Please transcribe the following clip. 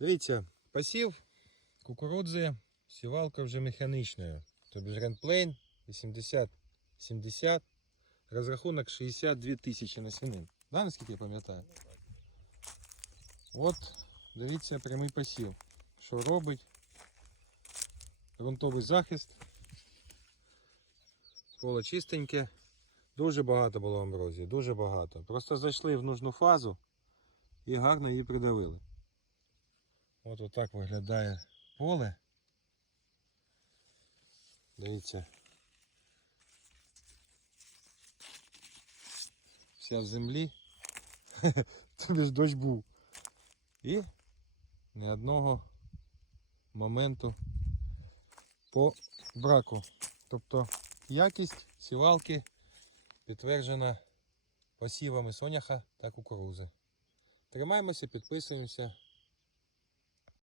Дивіться, посів кукурудзи, сівалка вже механічною. Тобто Ренплейн 80-70, розрахунок 62 тисячі насінин. Да, наскільки я пам'ятаю? От, дивіться, прямий посів. Що робить? Грунтовий захист. Поле чистеньке. Дуже багато було амброзії, дуже багато. Просто зайшли в нужну фазу і гарно її придавили. От отак виглядає поле. Дивіться. Вся в землі. Тобі ж дощ був. І ні одного моменту по браку. Тобто якість сівалки підтверджена посівами соняха та кукурузи. Тримаємося, підписуємося.